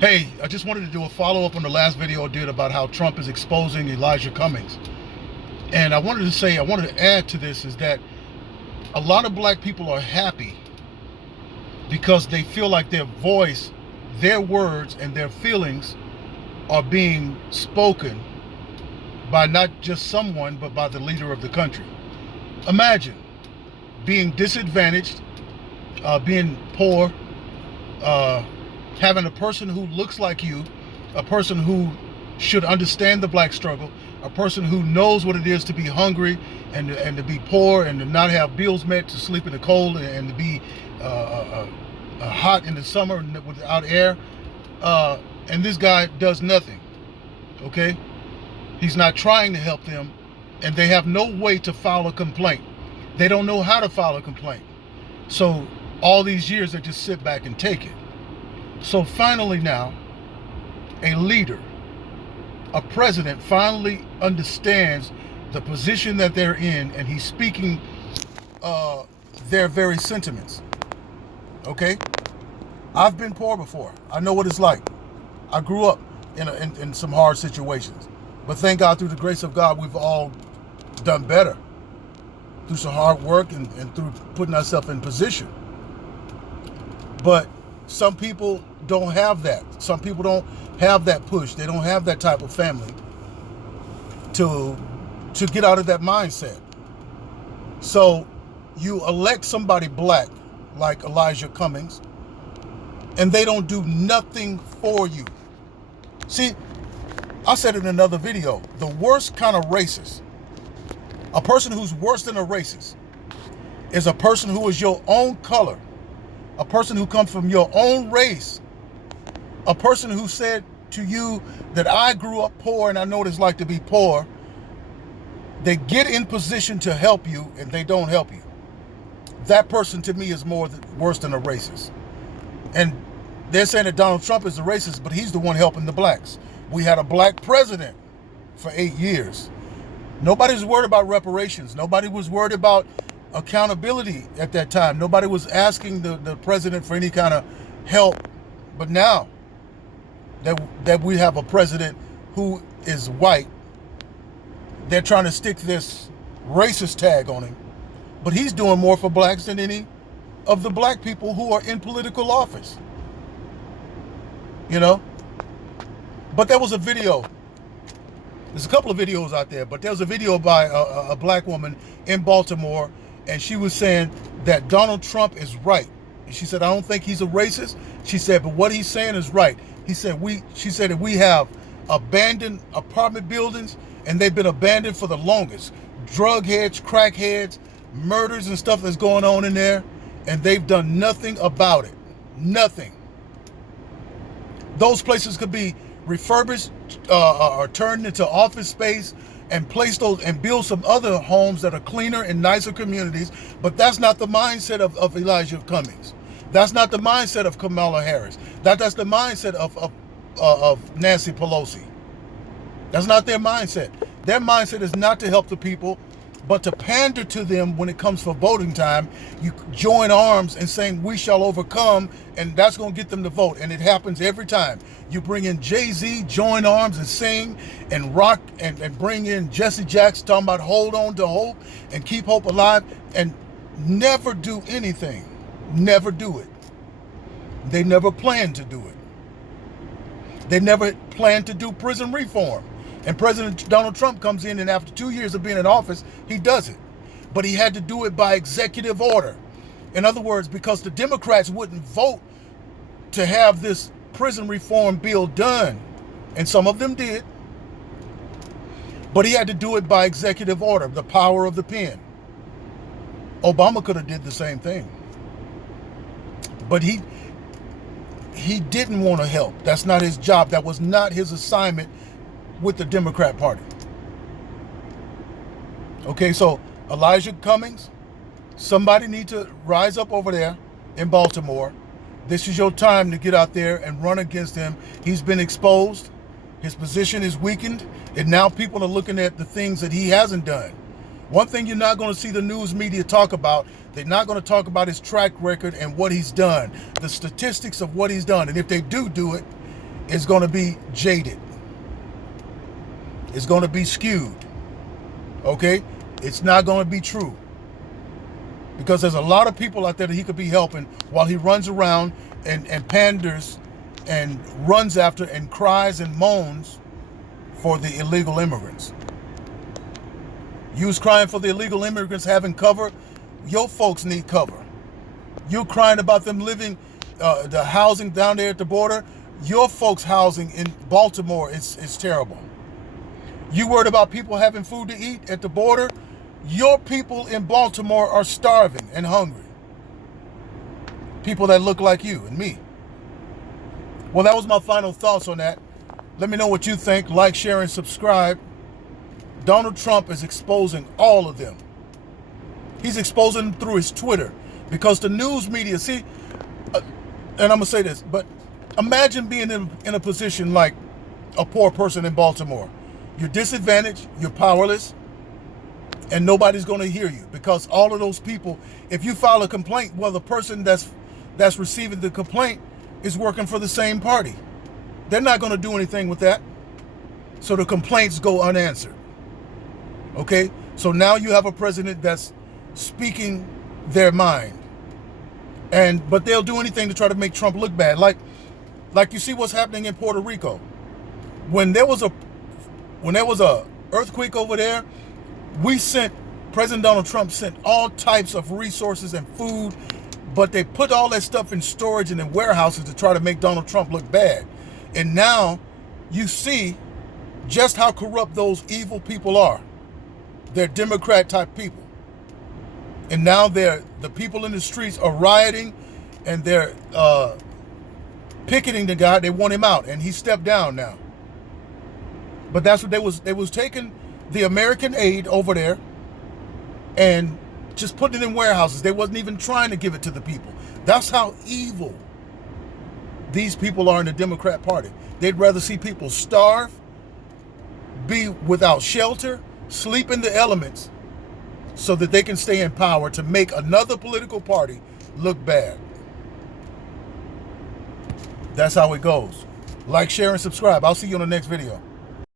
Hey, I just wanted to do a follow-up on the last video I did about how Trump is exposing Elisha Cummings. And I wanted to add to this is that a lot of black people are happy because they feel like their voice, their words, and their feelings are being spoken by not just someone, but by the leader of the country. Imagine being disadvantaged, being poor, having a person who looks like you, a person who should understand the black struggle, a person who knows what it is to be hungry and to be poor and to not have bills met, to sleep in the cold and to be hot in the summer without air. And this guy does nothing, okay? He's not trying to help them, and they have no way to file a complaint. They don't know how to file a complaint. So all these years they just sit back and take it. So finally now, a leader, a president finally understands the position that they're in, and he's speaking their very sentiments. Okay? I've been poor before. I know what it's like. I grew up in some hard situations. But thank God, through the grace of God, we've all done better through some hard work and through putting ourselves in position. But some people don't have that. Some people don't have that push. They don't have that type of family to get out of that mindset. So you elect somebody black like Elisha Cummings, and they don't do nothing for you. See, I said in another video, the worst kind of racist, a person who's worse than a racist, is a person who is your own color, a person who comes from your own race, a person who said to you that I grew up poor and I know what it's like to be poor. They get in position to help you and they don't help you. That person to me is worse than a racist. And they're saying that Donald Trump is a racist, but he's the one helping the blacks. We had a black president for 8 years. Nobody was worried about reparations. Nobody was worried about accountability at that time. Nobody was asking the president for any kind of help. But now that we have a president who is white, they're trying to stick this racist tag on him. But he's doing more for blacks than any of the black people who are in political office. You know? But there was a video. There's a couple of videos out there, but there was a video by a black woman in Baltimore, and she was saying that Donald Trump is right. And she said, I don't think he's a racist. She said, but what he's saying is right. She said that we have abandoned apartment buildings, and they've been abandoned for the longest. Drug heads, crack heads, murders and stuff that's going on in there, and they've done nothing about it. Nothing. Those places could be refurbished or turned into office space and place those and build some other homes that are cleaner and nicer communities. But that's not the mindset of Elisha Cummings. That's not the mindset of Kamala Harris. That's the mindset of Nancy Pelosi. That's not their mindset. Their mindset is not to help the people, but to pander to them when it comes for voting time. You join arms and saying, we shall overcome, and that's going to get them to vote. And it happens every time. You bring in Jay-Z, join arms and sing and rock, and bring in Jesse Jackson talking about hold on to hope and keep hope alive, and never do anything. Never do it. They never planned to do it. They never planned to do prison reform. And President Donald Trump comes in, and after 2 years of being in office, he does it. But he had to do it by executive order. In other words, because the Democrats wouldn't vote to have this prison reform bill done. And some of them did. But he had to do it by executive order, the power of the pen. Obama could have did the same thing. But he didn't want to help. That's not his job. That was not his assignment with the Democrat Party. Okay, so Elisha Cummings, somebody need to rise up over there in Baltimore. This is your time to get out there and run against him. He's been exposed. His position is weakened. And now people are looking at the things that he hasn't done. One thing you're not going to see the news media talk about, they're not going to talk about his track record and what he's done, the statistics of what he's done. And if they do it, is going to be jaded. It's going to be skewed. Okay? It's not going to be true. Because there's a lot of people out there that he could be helping while he runs around and panders and runs after and cries and moans for the illegal immigrants. You was crying for the illegal immigrants having cover. Your folks need cover. You're crying about them living, the housing down there at the border. Your folks' housing in Baltimore is terrible. You worried about people having food to eat at the border? Your people in Baltimore are starving and hungry. People that look like you and me. Well, that was my final thoughts on that. Let me know what you think. Like, share, and subscribe. Donald Trump is exposing all of them. He's exposing them through his Twitter. Because the news media, see, and I'm going to say this, but imagine being in a position like a poor person in Baltimore. You're disadvantaged, you're powerless, and nobody's going to hear you. Because all of those people, if you file a complaint, well, the person that's receiving the complaint is working for the same party. They're not going to do anything with that. So the complaints go unanswered. Okay? So now you have a president that's speaking their mind. But they'll do anything to try to make Trump look bad. Like you see what's happening in Puerto Rico. When there was a earthquake over there, President Donald Trump sent all types of resources and food, but they put all that stuff in storage and in warehouses to try to make Donald Trump look bad. And now you see just how corrupt those evil people are. They're Democrat type people. And now the people in the streets are rioting and they're picketing the guy. They want him out, and he stepped down now. But that's what they was taking the American aid over there and just putting it in warehouses. They wasn't even trying to give it to the people. That's how evil these people are in the Democrat Party. They'd rather see people starve, be without shelter, sleep in the elements, so that they can stay in power to make another political party look bad. That's how it goes. Like, share, and subscribe. I'll see you on the next video.